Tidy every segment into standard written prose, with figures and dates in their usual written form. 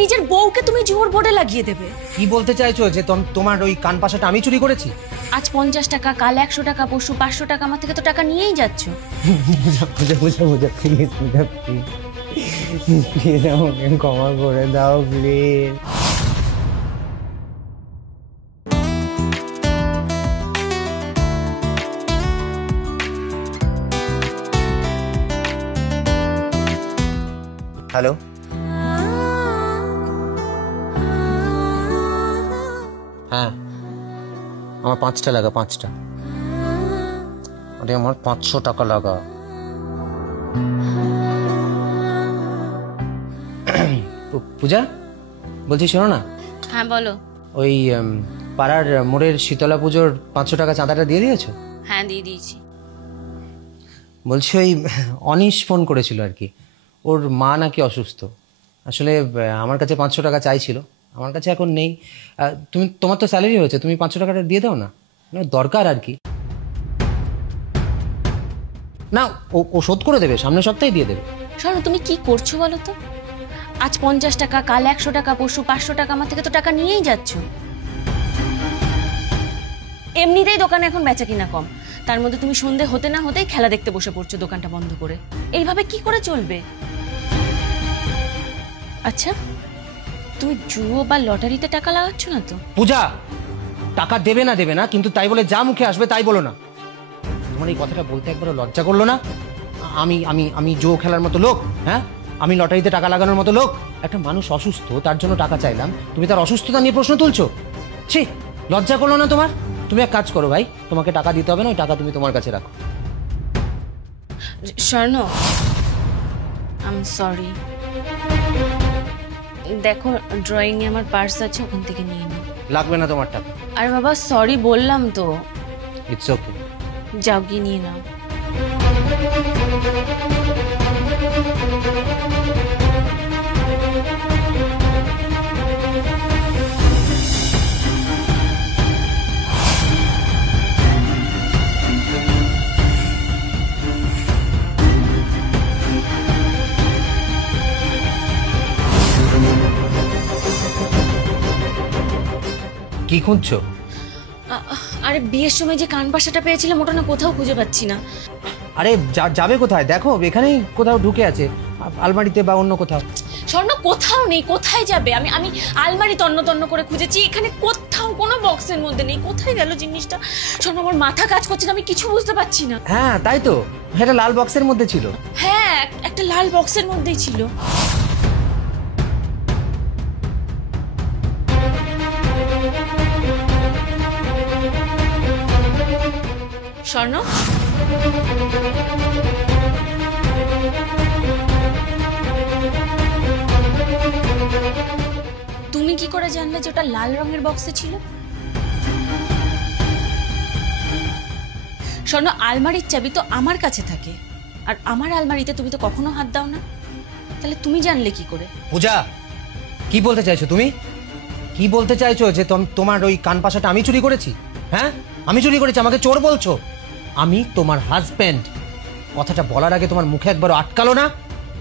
নিজের বউকে তুমি জোর বোর্ডে লাগিয়ে দেবে। কি বলতে চাইছো যে তোমার ওই কান পাশাটা আমি চুরি করেছি? আজ 50 টাকা, কাল 100 টাকা, পরশু 500 টাকা আমার থেকে তো টাকা নিয়েই যাচ্ছ। বুঝা প্লিজ, প্লিজ আমাকে ক্ষমা করে দাও প্লিজ। হ্যালো, হ্যাঁ আমার 5টা লাগা, 5টা। আরে আমার 500 টাকা লাগা। পূজা বলছি, শোনো না। হ্যাঁ বলো। ওই পাড়ার মোড়ের শীতলা পুজোর 500 টাকা চাঁদাটা দিয়ে দিয়েছো? হ্যাঁ দিয়ে দিয়েছি। বলছি ওই অনিশ ফোন করেছিল আর কি, ওর মা নাকি অসুস্থ। আসলে আমার কাছে 500 টাকা চাইছিল, আমার কাছে এখন নেই। তোমার তো স্যালারি হয়েছে, তুমি 500 টাকাটা দিয়ে দাও না, দরকার আর কি। না ও শোধ করে দেবে, সামনের সপ্তাহে দিয়ে দেবে। শোনো তুমি কি করছো বলো তো? আজ 50 টাকা, কাল 100 টাকা, পরশু 500 টাকা আমার থেকে তো টাকা নিয়েই যাচ্ছ। এমনিতেই দোকানে এখন বেচা কিনা কম, তার মধ্যে তুমি সন্ধে হতে না হতেই খেলা দেখতে বসে পড়ছো দোকানটা বন্ধ করে। এইভাবে কি করে চলবে? আচ্ছা তুমি জুয়ো বা লটারিতে টাকা লাগাচ্ছ না তো? পূজা, টাকা দেবে না কিন্তু তাই বলে যা মুখে আসবে তাই বলো না। তোমার এই কথাটা বলতে একবারও লজ্জা করলো না? আমি আমি আমি জুয়ো খেলার মতো লোক? হ্যাঁ, আমি লটারিতে টাকা লাগানোর মতো লোক? একটা মানুষ অসুস্থ, তার জন্য টাকা চাইলাম, তুমি তার অসুস্থতা নিয়ে প্রশ্ন তুলছো? ছি, লজ্জা করলো না তোমার? তুমি এক কাজ করো ভাই, তোমাকে টাকা দিতে হবে না, ওই টাকা তুমি তোমার কাছে রাখো। স্বর্ণ, আই এম সরি। দেখো ড্রয়িং এ আমার পার্স আছে, ওখান থেকে নিয়ে নাও। লাগবে না তোমার টাকা। আরে বাবা সরি বললাম তো। ইটস ওকে, যাও গিয়ে নিয়ে নাও। কি খুঁজছো? আরে বিয়ের সময় যে কান পাশাটা পেয়েছিলাম ওটা না কোথাও খুঁজে পাচ্ছি না। আরে যাবে কোথায়? দেখো এখানেই কোথাও ঢুকে আছে, আলমারিতে বা অন্য কোথাও। স্বর্ণ কোথাও নেই, কোথায় যাবে? আমি আমি আলমারি তন্ন তন্ন করে খুঁজেছি, এখানে কোথাও কোনো বক্সের মধ্যে নেই। কোথায় গেল জিনিসটা? স্বর্ণ আমার মাথা কাজ করছে না, আমি কিছু বুঝতে পারছি না। হ্যাঁ তাই তো, এটা লাল বক্সের মধ্যে ছিল। হ্যাঁ একটা লাল বক্সের মধ্যেই ছিল। স্বর্ণ, তুমি কি করে জানলে যে ওটা লাল রঙের বক্সে ছিল? স্বর্ণ, আলমারির চাবি তো আমার কাছে থাকে, আর আমার আলমারিতে তুমি তো কখনো হাত দাও না, তাহলে তুমি জানলে কি করে? পূজা, কি বলতে চাইছো তুমি? কি বলতে চাইছো যে তোমার ওই কান পাশাটা আমি চুরি করেছি? হ্যাঁ আমি চুরি করেছি, আমাকে চোর বলছো? আমি তোমার হাজবেন্ড, কথাটা বলার আগে তোমার মুখে একবার আটকালো না?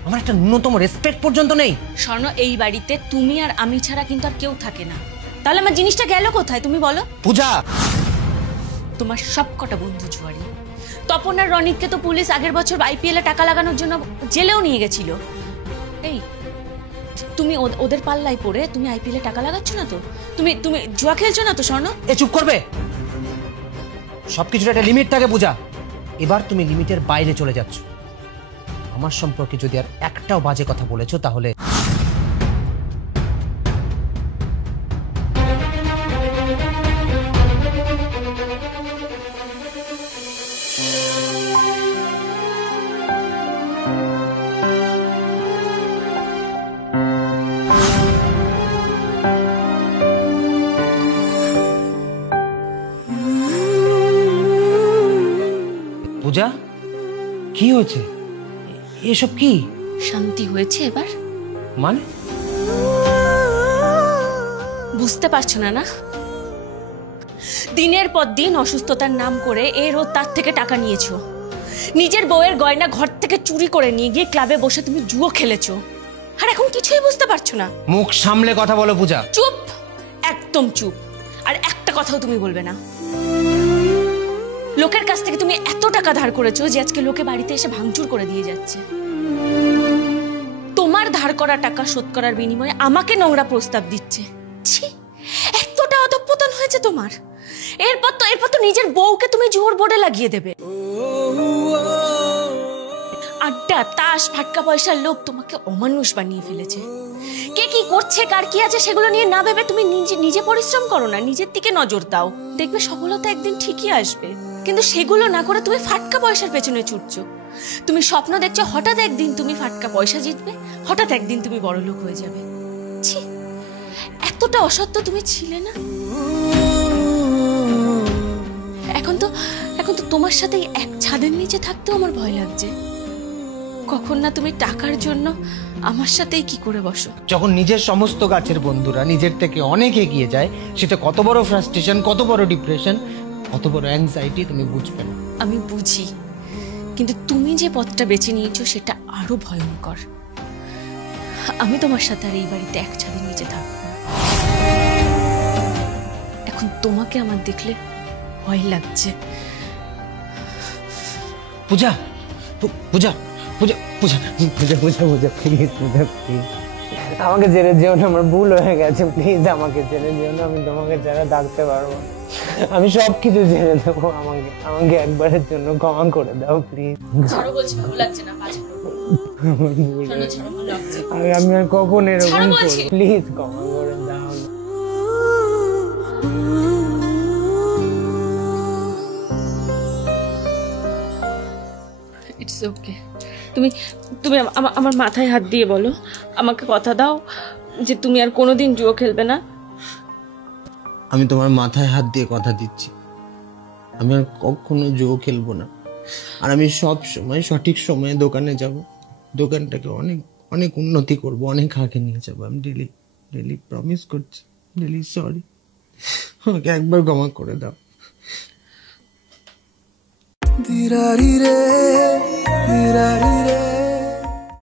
আমার একটা ন্যূনতম রেসপেক্ট পর্যন্ত নেই। স্বর্ণ, এই বাড়িতে তুমি আর আমি ছাড়া কিন্তু আর কেউ থাকে না, তাহলে আমার জিনিসটা গেল কোথায় তুমি বলো? পূজা, তোমার সবকটা বন্ধু জুয়ারি। তপন আর রনিতকে তো পুলিশ আগের বছর আইপিএল এ টাকা লাগানোর জন্য জেলেও নিয়ে গেছিল। এই তুমি ওদের পাল্লায় পড়ে তুমি আইপিএল এ টাকা লাগাচ্ছ না তো? তুমি তুমি জুয়া খেলছো না তো স্বর্ণ? এ চুপ করবে? সবকিছুর একটা লিমিট থাকে পূজা, এবার তুমি লিমিটের বাইরে চলে যাচ্ছ। আমার সম্পর্কে যদি আর একটাও বাজে কথা বলেছো তাহলে পূজা, কি হয়েছে? এসব কি? শান্তি হয়েছে এবার? মানে বুঝতে পারছো না? না দিনের পর দিন অসুস্থতার নাম করে এর ও তার থেকে টাকা নিয়েছো, নিজের বউয়ের গয়না ঘর থেকে চুরি করে নিয়ে গিয়ে ক্লাবে বসে তুমি জুয়ো খেলেছো। আর এখন কিছুই বুঝতে পারছো না। মুখ সামলে কথা বলো পূজা। চুপ, একদম চুপ। আর একটা কথাও তুমি বলবে না। লোকের কাছ থেকে তুমি এত টাকা ধার করেছো যে আজকে লোকে বাড়িতে এসে ভাঙচুর করে দিয়ে যাচ্ছে। তোমার ধার করা টাকা শোধ করার বিনিময়ে আমাকে নোংরা প্রস্তাব দিচ্ছে। ছি, এতটা অধঃপতন হয়েছে তোমার। এরপর তো নিজের বউকে তুমি জোর বোর্ডে লাগিয়ে দেবে। আড্ডা, তাস, ফাটকা পয়সার লোভ তোমাকে অমানুষ বানিয়ে ফেলেছে। কে কি করছে, কার কি আছে সেগুলো নিয়ে না ভেবে তুমি নিজে পরিশ্রম করো না, নিজের দিকে নজর দাও। দেখবে সফলতা একদিন ঠিকই আসবে। কিন্তু সেগুলো না করে তুমি ফাটকা পয়সার পেছনে ছুটছো। তুমি স্বপ্ন দেখছো হঠাৎ একদিন তুমি ফাটকা পয়সা জিতবে, হঠাৎ একদিন তুমি বড়লোক হয়ে যাবে। ছি, এতটা অসত্য তুমি ছিলে না। এখন তো তোমার সাথে এক ছাদের নিচে থাকতেও আমার ভয় লাগছে। কখন না তুমি টাকার জন্য আমার সাথেই কি করে বসো। যখন নিজের সমস্ত গাছের বন্ধুরা নিজের থেকে অনেক এগিয়ে যায়, সেটা কত বড় ফ্রাস্ট্রেশন, কত বড় ডিপ্রেশন, কত বড় অ্যাংজাইটি তুমি বুঝবে না। আমি বুঝি, কিন্তু তুমি যে পথটা বেছে নিয়েছো সেটা আরো ভয়ঙ্কর। আমি তোমার সাথে আর এই বাড়িতে এক ছাদের নিচে থাকবো না। এখন তোমাকে আমার দেখলে ভয় লাগছে। পূজা, পূজা, পূজা, পূজা, পূজা, পূজা, পূজা, প্লিজ, পূজা, প্লিজ, আমাকে ছেড়ে যেও না, আমার ভুল হয়ে গেছে, প্লিজ আমাকে ছেড়ে যেও না। আমি তোমাকে ছাড়া থাকতে পারবো না। আমি সব কিছু ছেড়ে দেবো। আমাকে একবারের জন্য ক্ষমা করে দাও, প্লিজ। ছাড়ো বলছি, ভালো লাগছে না, বাজে করো। ছাড়ো, ভালো লাগছে। আমি আর কখন এরকম ছাড়ো করব, বলছি। প্লিজ ক্ষমা করে দাও। It's okay. তুমি আমার মাথায় হাত দিয়ে বলো, আমাকে কথা দাও যে তুমি আর কোনোদিন জুয়ো খেলবে না। আমি তোমার মাথায় হাত দিয়ে কথা দিচ্ছি, আমি আর কখনো জুয়ো খেলবো না। আর আমি সব সময় সঠিক সময়ে দোকানে যাব, দোকানটাকে অনেক অনেক উন্নতি করব, অনেক আগে নিয়ে যাবো। আমি ডেলি প্রমিস করছি, ডেলি সরি, আমাকে একবার ক্ষমা করে দাও। ধীরারি রে, ধীরারি রে।